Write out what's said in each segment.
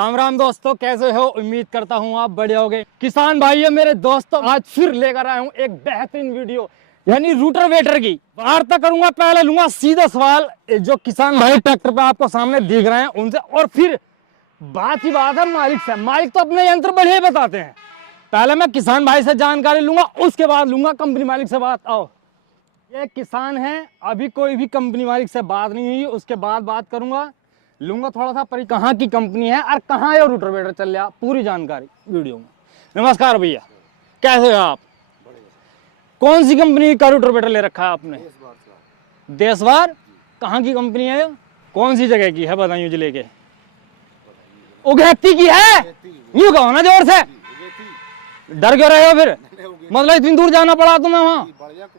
राम राम दोस्तों, कैसे हो? उम्मीद करता हूँ आप बढ़िया होगे। किसान भाइयों मेरे दोस्तों, आज फिर लेकर आया हूँ एक बेहतरीन वीडियो यानी रूटावेटर की वार्ता करूंगा। पहले लूंगा सीधा सवाल जो किसान भाई ट्रैक्टर पे आपको सामने दिख रहे हैं उनसे, और फिर बात ही बात है मालिक से। मालिक तो अपने यंत्र बढ़िया ही बताते हैं। पहले मैं किसान भाई से जानकारी लूंगा, उसके बाद लूंगा कंपनी मालिक से बात। आओ, ये किसान है, अभी कोई भी कंपनी मालिक से बात नहीं हुई, उसके बाद बात करूंगा। लूंगा थोड़ा सा कहाँ की कंपनी है और कहाँ ये रूटावेटर चल रहा, पूरी जानकारी वीडियो में। नमस्कार भैया, कैसे हो आप? कौन सी कंपनी का रूटावेटर ले रखा है आपने? देशवार। कहाँ की कंपनी है? कौन सी जगह की है बताइए जिले के? उगैती की है? यूं कहो ना जोर से। डर क्यों रहे हो फिर? मतलब इतनी दूर जाना पड़ा तुम्हें वहाँ?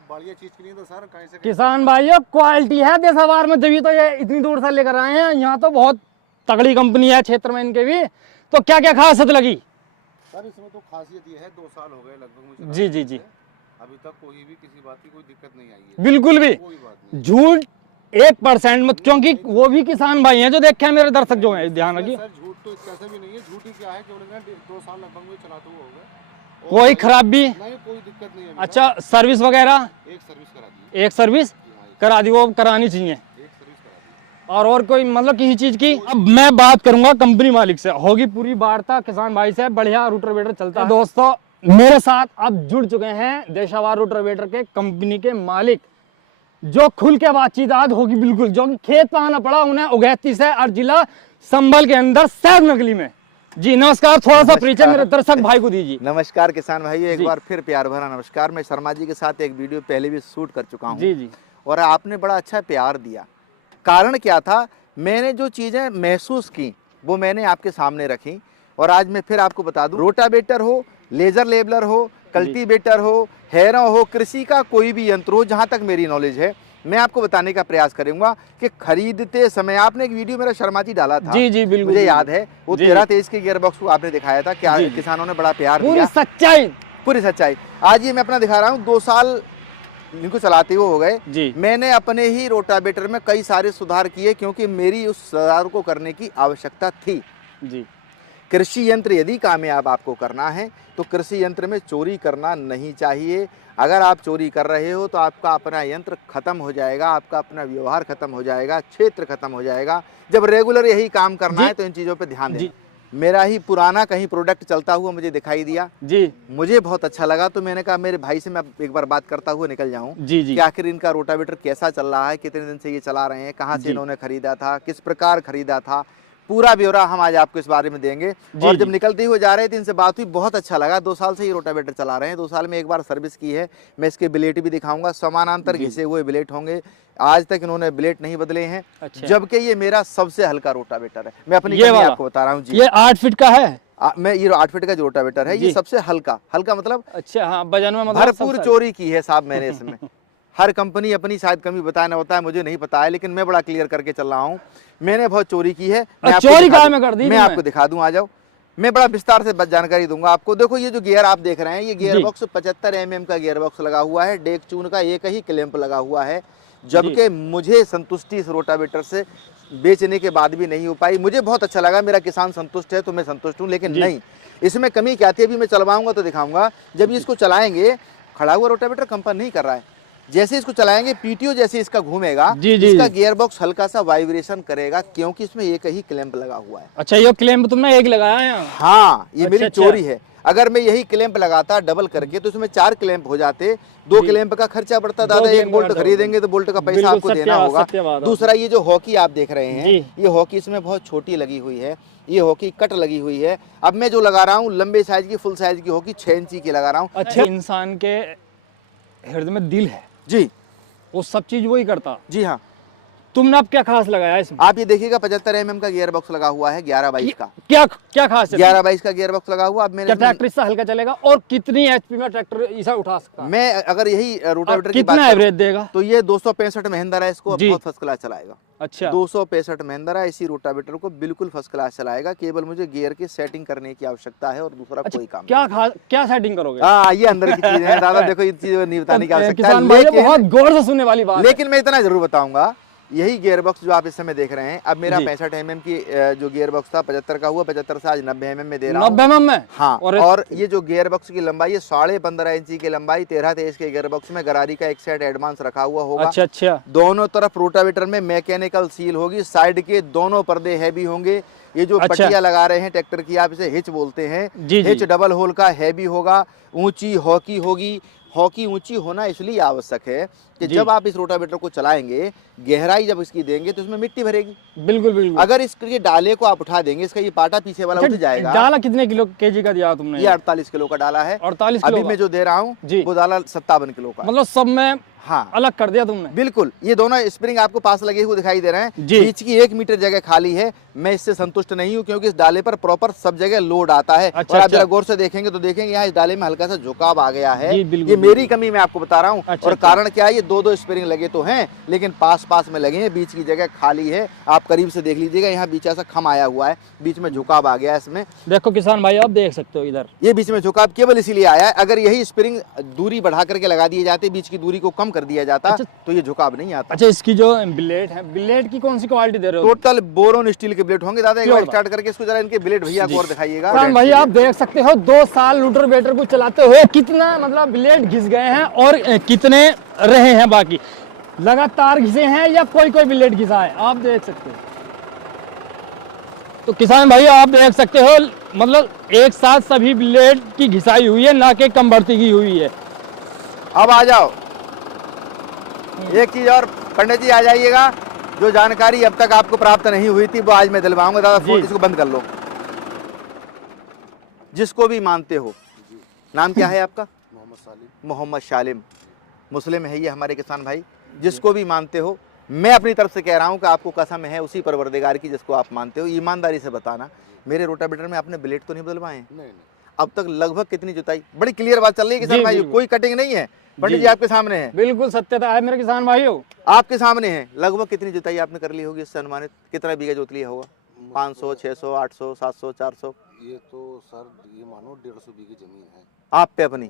बढ़िया चीज की नहीं तो सर कहीं से किसान भाइयों, क्वालिटी है देशवार में, तभी तो ये इतनी दूर से लेकर आए हैं। यहाँ तो बहुत तगड़ी कंपनी है क्षेत्र में इनके भी। तो क्या क्या खासियत लगी सर? इसमें तो खासियत ये है, 2 साल हो गए लगभग मुझे। जी जी जी। अभी तक कोई भी किसी बात की कोई दिक्कत नहीं आई है। बिल्कुल भी कोई बात नहीं। झूठ 1% मत, क्योंकि वो भी किसान भाई हैं जो देखे हैं, मेरे दर्शक जो हैं, ध्यान रखिए। सर झूठ तो कैसे भी नहीं है, झूठ ही क्या है, केवल 2 साल लगभग मुझे चलाते हुए हो गए। कोई खराबी? नहीं, कोई दिक्कत नहीं है। अच्छा, सर्विस वगैरह? एक सर्विस करा दी। एक सर्विस करा दी, वो करानी चाहिए। एक सर्विस करा दी। और कोई मतलब किसी चीज की? अब मैं बात करूंगा कंपनी मालिक से, होगी पूरी वार्ता किसान भाई से। बढ़िया रूटावेटर चलता है। दोस्तों मेरे साथ अब जुड़ चुके हैं देशवार रूटावेटर के कंपनी के मालिक, जो खुल के बातचीत आज होगी बिल्कुल, जो खेत पे आना पड़ा उन्हें उगैती से और जिला संभल के अंदर सैद नगली में। जी नमस्कार, थोड़ा सा परिचय मेरे दर्शक भाई को दीजिए। नमस्कार किसान भाई, एक बार फिर प्यार भरा नमस्कार। मैं शर्मा जी के साथ एक वीडियो पहले भी शूट कर चुका हूँ जी जी। और आपने बड़ा अच्छा प्यार दिया। कारण क्या था, मैंने जो चीज़ें महसूस की वो मैंने आपके सामने रखी। और आज मैं फिर आपको बता दूं, रोटावेटर हो, लेजर लेबलर हो, कल्टीवेटर हो, हैरो हो, कृषि का कोई भी यंत्र हो, जहाँ तक मेरी नॉलेज है मैं आपको बताने का प्रयास करूंगा कि खरीदते समय आपने एक वीडियो मेरा शर्मा जी डाला था। जी जी बिल्कुल, मुझे याद है वो 13-23 के गियर बॉक्स को आपने दिखाया था। क्या किसानों ने बड़ा प्यार दिया, पूरी सच्चाई। आज ये मैं अपना दिखा रहा हूँ, 2 साल इनको चलाते हुए हो गए। मैंने अपने ही रोटावेटर में कई सारे सुधार किए, क्योंकि मेरी उस सुधार को करने की आवश्यकता थी जी। कृषि यंत्र यदि कामयाब आपको करना है तो कृषि यंत्र में चोरी करना नहीं चाहिए। अगर आप चोरी कर रहे हो तो आपका अपना यंत्र खत्म हो जाएगा, आपका अपना व्यवहार खत्म हो जाएगा, क्षेत्र खत्म हो जाएगा। जब रेगुलर यही काम करना है तो इन चीज़ों पे ध्यान दें। मेरा ही पुराना कहीं प्रोडक्ट चलता हुआ मुझे दिखाई दिया जी, मुझे बहुत अच्छा लगा। तो मैंने कहा मेरे भाई से मैं एक बार बात करता हुआ निकल जाऊं जी जी, कि आखिर इनका रोटावेटर कैसा चल रहा है, कितने दिन से ये चला रहे हैं, कहाँ से इन्होंने खरीदा था, किस प्रकार खरीदा था, पूरा ब्यौरा हम आज आपको इस बारे में देंगे। और जब निकलते हुए जा रहे थे इनसे बात हुई, बहुत अच्छा लगा। 2 साल से ये रोटावेटर चला रहे हैं, 2 साल में एक बार सर्विस की है। मैं इसके ब्लेड भी दिखाऊंगा, समानांतर घिसे हुए ब्लेड होंगे। आज तक इन्होंने ब्लेड नहीं बदले हैं। अच्छा। जबकि ये मेरा सबसे हल्का रोटावेटर है, मैं अपनी आपको बता रहा हूँ जी। ये 8 फीट का है? मैं ये 8 फीट का जो रोटावेटर है ये सबसे हल्का मतलब। अच्छा हाँ, वजन में मतलब भरपूर चोरी की है साहब मैंने इसमें। हर कंपनी अपनी शायद कमी बताना होता है, मुझे नहीं पता है, लेकिन मैं बड़ा क्लियर करके चल रहा हूँ। मैंने बहुत चोरी की है। चोरी कहाँ में कर दी? मैं आपको दिखा दूं, आ जाओ, मैं बड़ा विस्तार से जानकारी दूंगा आपको। देखो ये जो गियर आप देख रहे हैं, ये गियर बॉक्स 75 mm का गियर बॉक्स लगा हुआ है। डेक चून का एक ही क्लैंप लगा हुआ है। जबकि मुझे संतुष्टि इस रोटावेटर से बेचने के बाद भी नहीं हो पाई। मुझे बहुत अच्छा लगा, मेरा किसान संतुष्ट है तो मैं संतुष्ट हूँ, लेकिन नहीं, इसमें कमी क्या थी अभी मैं चलवाऊंगा तो दिखाऊंगा। जब इसको चलाएंगे, खड़ा हुआ रोटावेटर कंपन नहीं कर रहा है, जैसे इसको चलाएंगे पीटीओ जैसे इसका घूमेगा, इसका गियर बॉक्स हल्का सा वाइब्रेशन करेगा, क्योंकि इसमें एक ही क्लैंप लगा हुआ है। अच्छा, ये क्लैंप तुमने एक लगाया है? हाँ, ये मेरी चोरी है। अगर मैं यही क्लैंप लगाता डबल करके तो इसमें 4 क्लैंप हो जाते। 2 क्लैंप का खर्चा बढ़ता दादा, 1 बोल्ट खरीदेंगे तो बोल्ट का पैसा आपको देना होगा। दूसरा, ये जो हॉकी आप देख रहे हैं, ये हॉकी इसमें बहुत छोटी लगी हुई है, ये हॉकी कट लगी हुई है। अब मैं जो लगा रहा हूँ लंबे साइज की, फुल साइज की हॉकी 6 इंची की लगा रहा हूँ। अच्छा, इंसान के हृदय में दिल है जी, वो सब चीज वही करता। जी हाँ। तुमने अब क्या खास लगाया इसमें? आप ये देखिएगा 75 mm का गियर बॉक्स लगा हुआ है, 11-22 का। क्या खास है? 11-22 का गियर बॉक्स लगा हुआ। अब मैंने ट्रैक्टर इससे हल्का चलेगा? और कितनी एचपी में ट्रैक्टर इसे उठा सकता है? मैं अगर यही रोटावेटर की कितना एवरेज देगा तो ये 265 महिंद्रा है, इसको बहुत फर्स्ट क्लास चलाएगा। अच्छा, 265 महिंद्रा इसी रोटावेटर को बिल्कुल फर्स्ट क्लास चलाएगा। केवल मुझे गियर की सेटिंग करने की आवश्यकता है और दूसरा कोई काम क्या सेटिंग करोगे? हाँ, ये अंदर की चीज है दादा। देखो ये चीज नहीं बताने की आवश्यकता है, बहुत गौर से सुनने वाली बात। लेकिन मैं इतना जरूर बताऊंगा, यही गियर बॉक्स जो आप इस समय देख रहे हैं, अब मेरा 65 mm की जो गियर बॉक्स था 75 का हुआ, 75 से आज 90 mm में दे रहा हूँ। 90 mm में? हाँ। और ये जो गियर बॉक्स की लंबाई है 15.5 इंची की लंबाई, 13 23 के गियर बॉक्स में गरारी का एक सेट एडवांस रखा हुआ होगा। अच्छा। दोनों तरफ रोटावेटर में मैकेनिकल सील होगी, साइड के दोनों पर्दे हैवी होंगे। ये जो पट्टियां लगा रहे हैं ट्रैक्टर की, आप इसे हिच बोलते हैं, हिच डबल होल का हैवी होगा। ऊंची हॉकी होगी। हॉकी ऊंची होना इसलिए आवश्यक है कि जब आप इस रोटावेटर को चलाएंगे, गहराई जब इसकी देंगे तो इसमें मिट्टी भरेगी। बिल्कुल। अगर इसके डाले को आप उठा देंगे, इसका ये पाटा पीछे वाला उठ जाएगा। डाला कितने किलो केजी का दिया तुमने? ये 48 किलो का डाला है। 48 किलो अभी मैं जो दे रहा हूँ वो डाला 57 किलो का। मतलब सब में हाँ अलग कर दिया तुमने। बिल्कुल। ये दोनों स्प्रिंग आपको पास लगे हुए दिखाई दे रहे हैं। बीच की 1 मीटर जगह खाली है। मैं इससे संतुष्ट नहीं हूँ क्योंकि इस डाले पर प्रॉपर सब जगह लोड आता है। और आप जरा गौर से देखेंगे तो देखेंगे यहाँ इस डाले में हल्का सा झुकाव आ गया है। ये मेरी कमी मैं आपको बता रहा हूँ। और कारण क्या है, ये 2-2 स्प्रिंग लगे तो हैं लेकिन पास में लगे हैं, बीच की जगह खाली है। आप करीब से देख लीजिएगा, यहाँ बीच ऐसा खम आया हुआ है, बीच में झुकाव आ गया है इसमें। देखो किसान भाई, आप देख सकते हो इधर ये बीच में झुकाव केवल इसीलिए आया है। अगर यही स्प्रिंग दूरी बढ़ा करके लगा दिए जाते, बीच की दूरी को कम कर दिया जाता, तो ये झुकाव नहीं आता। अच्छा, इसकी जो ब्लेड है, ब्लेड की कौन सी क्वालिटी दे रहे हो? टोटल बोरोन स्टील के ब्लेड होंगे दादा। एक बार स्टार्ट करके इसको जरा इनके ब्लेड भैया को और दिखाइएगा। भाई आप देख सकते हो 2 साल रोटावेटर को चलाते हुए कितना मतलब ब्लेड घिस गए हैं और कितने रहे हैं बाकी। लगातार घिसे हैं या कोई ब्लेड घिसा है, आप देख सकते हो। तो किसान भाई आप देख सकते हो, मतलब एक साथ सभी ब्लेड की घिसाई हुई है, ना कि कम बढ़ती की हुई है। अब आ जाओ, एक चीज और पंडित जी आ जाइएगा, जो जानकारी अब तक आपको प्राप्त नहीं हुई थी वो आज मैं दिलवाऊंगा। दादा फोन इसको बंद कर लो। जिसको भी मानते हो, नाम क्या है आपका? मोहम्मद शालिम। मुस्लिम है ये हमारे किसान भाई। जिसको भी मानते हो, मैं अपनी तरफ से कह रहा हूं कि आपको कसम है उसी परवरदिगार की जिसको आप मानते हो। ईमानदारी से बताना, मेरे रोटावेटर में आपने ब्लेड तो नहीं बदलवाए? नहीं। अब तक लगभग कितनी जुताई? बड़ी क्लियर बात चल रही है किसान भाई, कोई कटिंग नहीं है। पंडित जी आपके सामने है, बिल्कुल सत्यता है मेरे किसान भाइयों, आपके सामने है। लगभग कितनी जुताई आपने कर ली होगी इससे अनुमानित? कितना बीघा जोत लिया होगा? 500, 600, 800, 700, 400? ये तो सर ये मानो 150 बीघी जमीन है आप पे अपनी।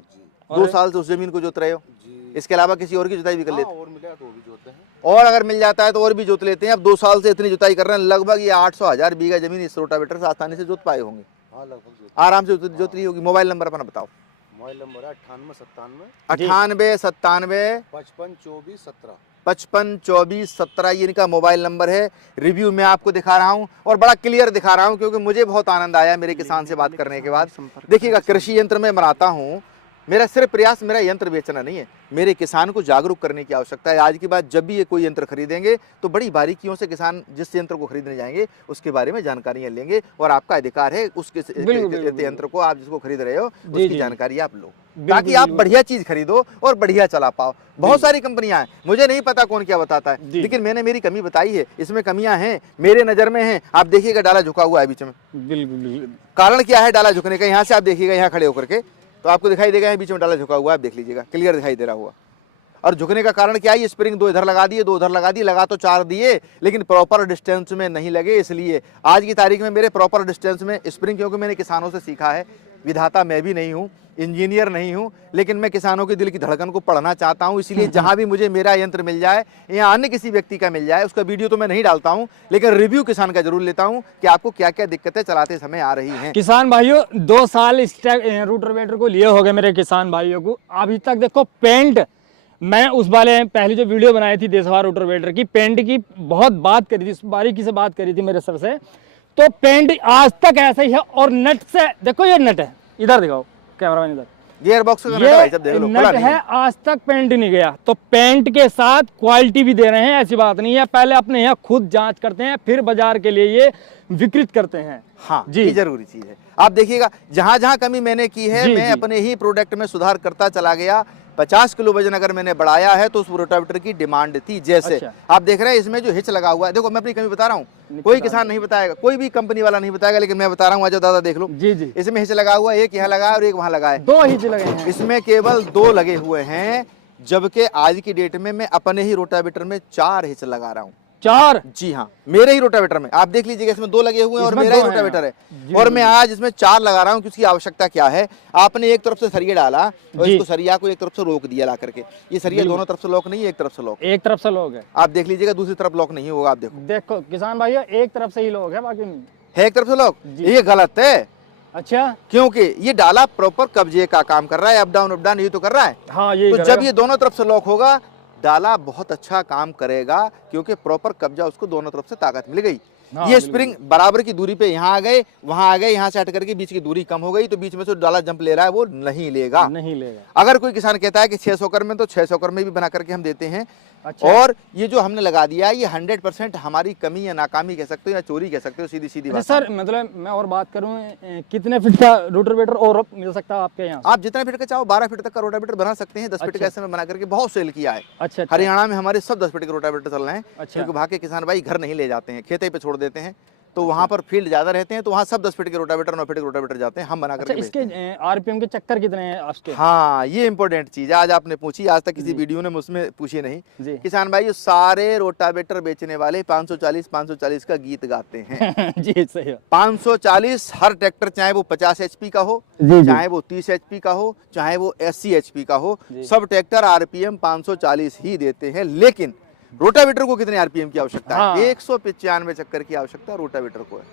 2 साल से उस जमीन को जोत रहे हो? इसके अलावा किसी और की जुताई भी कर लेते? और मिला तो वो भी जोतते हैं, और अगर मिल जाता है तो और भी जोत लेते हैं। अब 2 साल से इतनी जुताई कर रहे हैं, लगभग ये 800-1000 बीघा जमीन इस रोटावेटर से आसानी से जोत पाए होंगे। हाँ लगभग आराम से जोत ली होगी। मोबाइल नंबर अपना बताओ। मोबाइल नंबर है 98 97 55 24 17 55 24 17 ये इनका मोबाइल नंबर है। रिव्यू मैं आपको दिखा रहा हूं और बड़ा क्लियर दिखा रहा हूं क्योंकि मुझे बहुत आनंद आया मेरे किसान से बात करने के बाद। देखिएगा, कृषि यंत्र में बनाता हूं, मेरा सिर्फ प्रयास मेरा यंत्र बेचना नहीं है, मेरे किसान को जागरूक करने की आवश्यकता है। आज के बाद जब भी ये कोई यंत्र खरीदेंगे तो बड़ी बारीकियों से किसान जिस यंत्र को खरीदने जाएंगे उसके बारे में जानकारियां लेंगे और आपका अधिकार है उसके यंत्र को आप जिसको खरीद रहे हो उसकी जानकारी आप लो, ताकि आप बढ़िया चीज खरीदो और बढ़िया चला पाओ। बहुत सारी कंपनियां हैं, मुझे नहीं पता कौन क्या बताता है, लेकिन मैंने मेरी कमी बताई है, इसमें कमियां हैं, मेरे नजर में हैं। आप देखिएगा डाला झुका हुआ है बीच में, बिल्कुल। कारण क्या है डाला झुकने का? यहाँ से आप देखिएगा, यहाँ खड़े होकर के तो आपको दिखाई देगा बीच में डाला झुका हुआ है, आप देख लीजिएगा, क्लियर दिखाई दे रहा हुआ। और झुकने का कारण क्या है? ये स्प्रिंग 2 इधर लगा दिए, 2 उधर लगा दिए, लगा तो 4 दिए लेकिन प्रॉपर डिस्टेंस में नहीं लगे। इसलिए आज की तारीख में मेरे प्रॉपर डिस्टेंस में स्प्रिंग, क्योंकि मैंने किसानों से सीखा है, विधाता मैं भी नहीं हूँ, इंजीनियर नहीं हूँ, लेकिन मैं किसानों के दिल की धड़कन को पढ़ना चाहता हूँ। इसलिए जहाँ भी मुझे मेरा यंत्र मिल जाए या अन्य किसी व्यक्ति का मिल जाए, उसका वीडियो तो मैं नहीं डालता हूँ, लेकिन रिव्यू किसान का जरूर लेता हूँ कि आपको क्या क्या दिक्कतें चलाते समय आ रही हैं। किसान भाइयों 2 साल इस रोटावेटर को लिए हो गए मेरे किसान भाइयों को। अभी तक देखो पेंट, मैं उस वाले पहली जो वीडियो बनाई थी देशवार रोटावेटर की, पेंट की बहुत बात करी थी, बारीकी से बात करी थी मेरे सर से, तो पेंट आज तक ऐसा ही है। और नट से देखो, ये नट है, इधर दिखाओ कैमरामैन, इधर गियर बॉक्स का नट है, आज तक पेंट नहीं गया। तो पेंट के साथ क्वालिटी भी दे रहे हैं, ऐसी बात नहीं है। पहले अपने यहाँ खुद जांच करते हैं, फिर बाजार के लिए ये विकृत करते हैं। हाँ जी, ये जरूरी चीज है। आप देखिएगा जहां जहां कमी मैंने की है, मैं अपने ही प्रोडक्ट में सुधार करता चला गया। 50 किलो वजन अगर मैंने बढ़ाया है तो उस रोटावेटर की डिमांड थी। जैसे आप देख रहे हैं इसमें जो हिच लगा हुआ है, देखो मैं अपनी कमी बता रहा हूँ, कोई किसान नहीं बताएगा, कोई भी कंपनी वाला नहीं बताएगा, लेकिन मैं बता रहा हूँ। आज दादा देख लो, जी इसमें हिच लगा हुआ है, एक यहाँ लगा है और एक वहाँ लगा है, 2 हिच लगे हैं। इसमें केवल 2 लगे हुए हैं, जबकि आज की डेट में मैं अपने ही रोटावेटर में 4 हिच लगा रहा हूँ। 4? जी हाँ, मेरे ही रोटावेटर में आप देख लीजिएगा, इसमें 2 लगे हुए हैं और इसमें मेरा ही 2 हैं। रोटावेटर है। जी, और जी, मैं आज इसमें 4 लगा रहा हूँ, क्योंकि आवश्यकता क्या है, आपने एक तरफ से सरिया डाला और जी। इसको सरिया को एक तरफ से रोक दिया ला करके। ये सरिया बिल्कुल। दोनों तरफ से लॉक नहीं है, एक तरफ से लॉक। एक तरफ से लोग है, आप देख लीजिएगा, दूसरी तरफ लॉक नहीं होगा। आप देखो, देखो किसान भाइयों, एक तरफ से ही लोग है, बाकी नहीं। है एक तरफ से लॉक, जी। ये गलत है। अच्छा, क्योंकि ये डाला प्रॉपर कब्जे का काम कर रहा है, अप डाउन ये तो कर रहा है। हाँ ये तो जब ये दोनों तरफ से लॉक होगा, डाला बहुत अच्छा काम करेगा, क्योंकि प्रॉपर कब्जा उसको दोनों तरफ से ताकत मिल गई। हाँ, ये बिल्कुल। स्प्रिंग बराबर की दूरी पे यहाँ आ गए, वहां आ गए, यहाँ से हट करके बीच की दूरी कम हो गई, तो बीच में से डाला जंप ले रहा है वो नहीं लेगा। नहीं लेगा। अगर कोई किसान कहता है कि 600 कर में, तो 600 कर में भी बना करके हम देते हैं। अच्छा। और ये जो हमने लगा दिया है, ये 100% हमारी कमी या नाकामी कह सकते हो या चोरी कह सकते हो, सीधी सीधी अच्छा बात। सर, मतलब मैं और बात करूं, कितने फीट का रोटावेटर और मिल सकता है आपके यहाँ? आप जितना फीट का चाहो, 12 फीट तक का रोटावेटर बना सकते हैं। 10 फीट का ऐसे में बना करके बहुत सेल किया है। अच्छा, अच्छा। हरियाणा में हमारे सब 10 फीट के रोटावेटर चल रहे हैं। अच्छा। क्योंकि वहाँ के किसान भाई घर नहीं ले जाते हैं, खेते पे छोड़ देते हैं, तो वहाँ पर फील्ड ज्यादा रहते हैं, तो वहाँ सब 10 फीट के रोटावेटर, 9 फीट के रोटावेटर जाते हैं, हम बना अच्छा, करके इसके बेचते हैं। आरपीएम के चक्कर कितने हैं आपके? हाँ, ये इंपॉर्टेंट चीज है, आज आपने पूछी, आज तक किसी वीडियो ने मुझसे पूछी नहीं। जी। किसान भाई सारे रोटावेटर बेचने वाले 540 का गीत गाते हैं। जी सही है। 540 हर ट्रैक्टर, चाहे वो 50 HP का हो, जी, जी। चाहे वो 30 HP का हो, चाहे वो 80 HP का हो, जी। सब ट्रैक्टर आरपीएम 540 ही देते हैं। लेकिन रोटावेटर को कितने आरपीएम की आवश्यकता हाँ। है? 195 चक्कर की आवश्यकता रोटावेटर को है,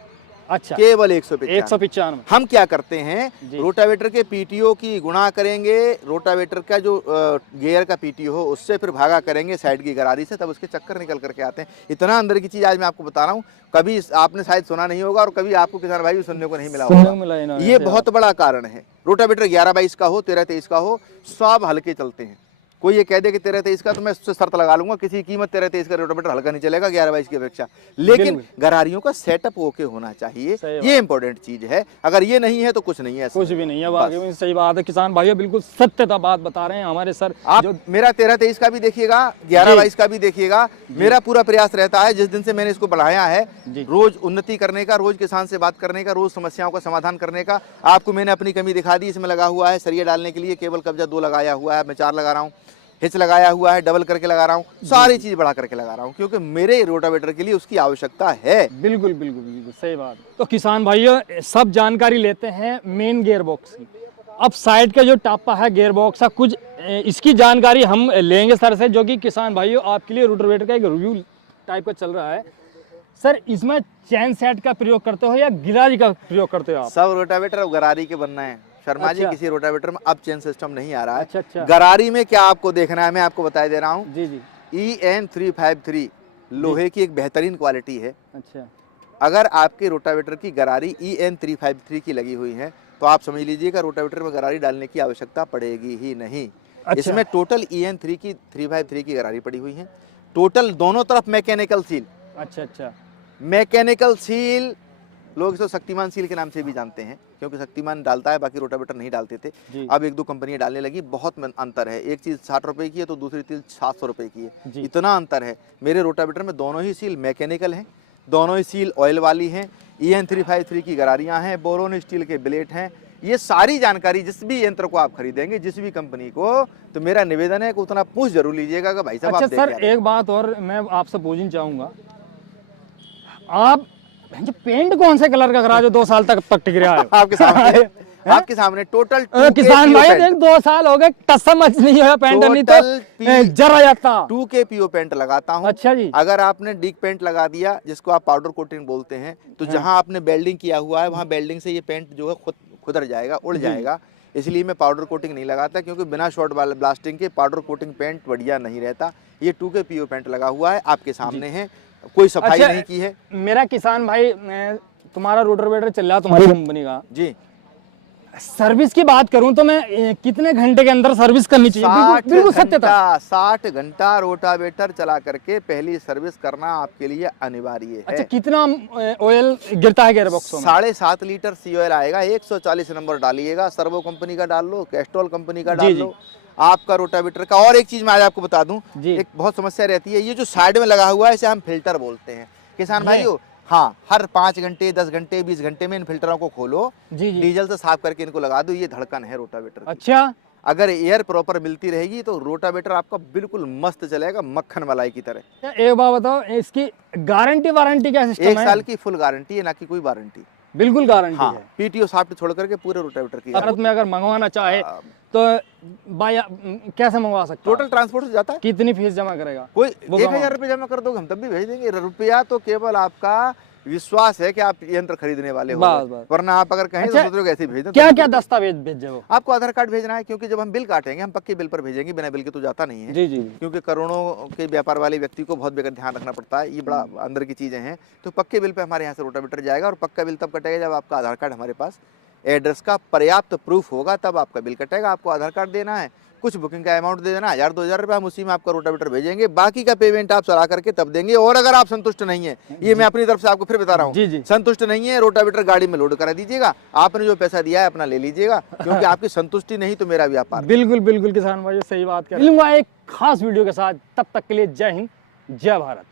अच्छा, केवल 195। 195। हम क्या करते हैं, जी। रोटावेटर के पीटीओ की गुणा करेंगे, रोटावेटर का जो गियर का पीटीओ हो उससे फिर भागा करेंगे साइड की गरारी से, तब उसके चक्कर निकल करके आते हैं। इतना अंदर की चीज आज मैं आपको बता रहा हूँ, कभी आपने शायद सुना नहीं होगा और कभी आपको किसान भाई भी सुनने को नहीं मिला होगा। ये बहुत बड़ा कारण है। रोटावेटर 11-22 का हो, 13-23 का हो, सब हल्के चलते हैं। कोई ये कह दे कि 13-23 का, तो मैं उससे शर्त लगा लूंगा, किसी कीमत 13-23 का रोटावेटर हल्का नहीं चलेगा 11-22 की अपेक्षा। लेकिन गरारियों का सेटअप ओके होना चाहिए, ये इंपॉर्टेंट चीज है। अगर ये नहीं है तो कुछ नहीं है, कुछ भी नहीं है। बाकी में सही बात है, किसान भाइयों बिल्कुल सत्यता बात बता रहे हैं हमारे सर। आप जो मेरा 13-23 का भी देखिएगा, 11-22 का भी देखिएगा। मेरा पूरा प्रयास रहता है, जिस दिन से मैंने इसको बढ़ाया है, रोज उन्नति करने का, रोज किसान से बात करने का, रोज समस्याओं का समाधान करने का। आपको मैंने अपनी कमी दिखा दी, इसमें लगा हुआ है सरिया डालने के लिए केवल कब्जा 2 लगाया हुआ है, मैं 4 लगा रहा हूँ। हिच लगाया हुआ है, डबल करके लगा रहा हूँ, सारी चीज बढ़ा करके लगा रहा हूँ, क्योंकि मेरे रोटावेटर के लिए उसकी आवश्यकता है। बिल्कुल बिल्कुल बिल्कुल सही बात। तो किसान भाइयों सब जानकारी लेते हैं मेन गियर बॉक्स की। अब साइड का जो टापा है गियर बॉक्स का, कुछ इसकी जानकारी हम लेंगे सर से, जो कि किसान भाइयों आपके लिए रोटावेटर का एक रिव्यू टाइप का चल रहा है। सर, इसमें चैन सेट का प्रयोग करते हो या गिरारी का प्रयोग करते हो आप? सब रोटावेटर अब गरारी के बनना है शर्मा जी। अच्छा। किसी रोटावेटर में अब चेन सिस्टम नहीं आ रहा है। अच्छा, अच्छा। गरारी में क्या आपको देखना है, मैं आपको बता दे रहा हूँ। जी जी। EN353 लोहे की एक बेहतरीन क्वालिटी है। अच्छा, अगर आपके रोटावेटर की गरारी EN353 की लगी हुई है, तो आप समझ लीजिएगा रोटावेटर में गरारी डालने की आवश्यकता पड़ेगी ही नहीं। अच्छा। इसमें टोटल EN353 की गरारी पड़ी हुई है, टोटल दोनों तरफ मैकेनिकल सील। अच्छा अच्छा। मैकेनिकल सील, लोग इसको शक्तिमान सील के नाम से भी जानते हैं, क्योंकि शक्तिमान डालता है, बाकी रोटावेटर नहीं डालते थे। अब 1-2 कंपनियां डालने लगी, बहुत अंतर है। एक चीज 60 रुपए की है तो दूसरी चीज 700 रुपए की है, इतना अंतर है। मेरे रोटावेटर में दोनों ही सील मैकेनिकल हैं, दोनों ही सील ऑयल वाली हैं, EN353 की गरारियां हैं, बोरोन स्टील के ब्लेड हैं। ये सारी जानकारी जिस भी यंत्र को आप खरीदेंगे, जिस भी कंपनी को, तो मेरा निवेदन है कि उतना पूछ जरूर लीजिएगा कि भाई साहब अच्छा आप देख सर, क्या रहे हैं। एक बात और मैं आपसे पूछना चाहूंगा, आप पेंट कौन से कलर का करा जो 2 साल तक टिक रहा है? आपके सामने टोटल किसान भाई देख 2 साल हो गए, टसमच नहीं हुआ पेंट, नहीं तो जरा जाता। 2K PO पेंट लगाता हूँ। अच्छा जी। अगर आपने डिग पेंट लगा दिया, जिसको आप पाउडर कोटिंग बोलते हैं, तो जहां आपने बेल्डिंग किया हुआ है, वहां बेल्डिंग से ये पेंट जो है खुदर जाएगा, उड़ जाएगा। इसलिए मैं पाउडर कोटिंग नहीं लगाता, क्योंकि बिना शॉर्ट ब्लास्टिंग के पाउडर कोटिंग पेंट बढ़िया नहीं रहता। ये 2K PO पेंट लगा हुआ है, आपके सामने है, कोई सफाई नहीं की है। मेरा किसान भाई, तुम्हारा रोटावेटर चल रहा तुम्हारी कंपनी का जी, सर्विस की बात करूं तो मैं कितने घंटे के अंदर सर्विस करनी चाहिए? बिल्कुल सत्य था। 60 घंटा रोटावेटर चला करके पहली सर्विस करना आपके लिए अनिवार्य है। अच्छा, कितना ऑयल गिरता है गियर बॉक्स में? 7.5 लीटर सी ऑयल आएगा। 140 नंबर डालिएगा, सर्वो कंपनी का डाल लो, कैस्ट्रॉल कंपनी का डाल लो, आपका रोटावेटर का। और एक चीज मैं आज आपको बता दूं, एक बहुत समस्या रहती है, ये जो साइड में लगा हुआ है इसे हम फिल्टर बोलते हैं। किसान भाइयों, हाँ, हर 5 घंटे, 10 घंटे, 20 घंटे में इन फिल्टरों को खोलो, डीजल से साफ करके इनको लगा दो। ये धड़कन है रोटावेटर। अच्छा, अगर एयर प्रॉपर मिलती रहेगी तो रोटावेटर आपका बिल्कुल मस्त चलेगा, मक्खन मलाई की तरह। एक बात बताओ, इसकी गारंटी वारंटी क्या सिस्टम है? 1 साल की फुल गारंटी है, ना कि कोई वारंटी। बिल्कुल गारंटी हाँ, है। पीटीओ सॉफ्ट छोड़ करके पूरे रोटावेटर की। भारत में अगर मंगवाना चाहे तो बाय कैसे मंगवा सकते हैं? टोटल ट्रांसपोर्ट से जाता है। कितनी फीस जमा करेगा? कोई वो 1000 रुपये जमा कर दोगे हम तब भी भेज देंगे। रुपया तो केवल आपका विश्वास है कि आप यंत्र खरीदने वाले हो, बस। वरना आप अगर कहें अच्छा, तो सोच ऐसे ही भेज दें। क्या क्या दस्तावेज भेजे वो? आपको आधार कार्ड भेजना है, क्योंकि जब हम बिल काटेंगे हम पक्के बिल पर भेजेंगे, बिना बिल के तो जाता नहीं है। जी जी। क्योंकि करोड़ों के व्यापार वाले व्यक्ति को बहुत बेकर ध्यान रखना पड़ता है, ये बड़ा अंदर की चीजें हैं। तो पक्के बिल पे हमारे यहाँ से रोटावेटर जाएगा, और पक्का बिल तब कटेगा जब आपका आधार कार्ड हमारे पास एड्रेस का पर्याप्त प्रूफ होगा, तब आपका बिल कटेगा। आपको आधार कार्ड देना है, कुछ बुकिंग का अमाउंट दे देना, 1000-2000 रुपये, हम उसी में आपका रोटावेटर भेजेंगे। बाकी का पेमेंट आप चला करके तब देंगे। और अगर आप संतुष्ट नहीं है, ये मैं अपनी तरफ से आपको फिर बता रहा हूँ, संतुष्ट नहीं है, रोटावेटर गाड़ी में लोड करा दीजिएगा। आपने जो पैसा दिया है अपना ले लीजिएगा, क्योंकि आपकी संतुष्टि नहीं तो मेरा व्यापार। बिल्कुल बिल्कुल किसान भाई, सही बात कर। मिलूंगा एक खास वीडियो के साथ, तब तक के लिए जय हिंद, जय भारत।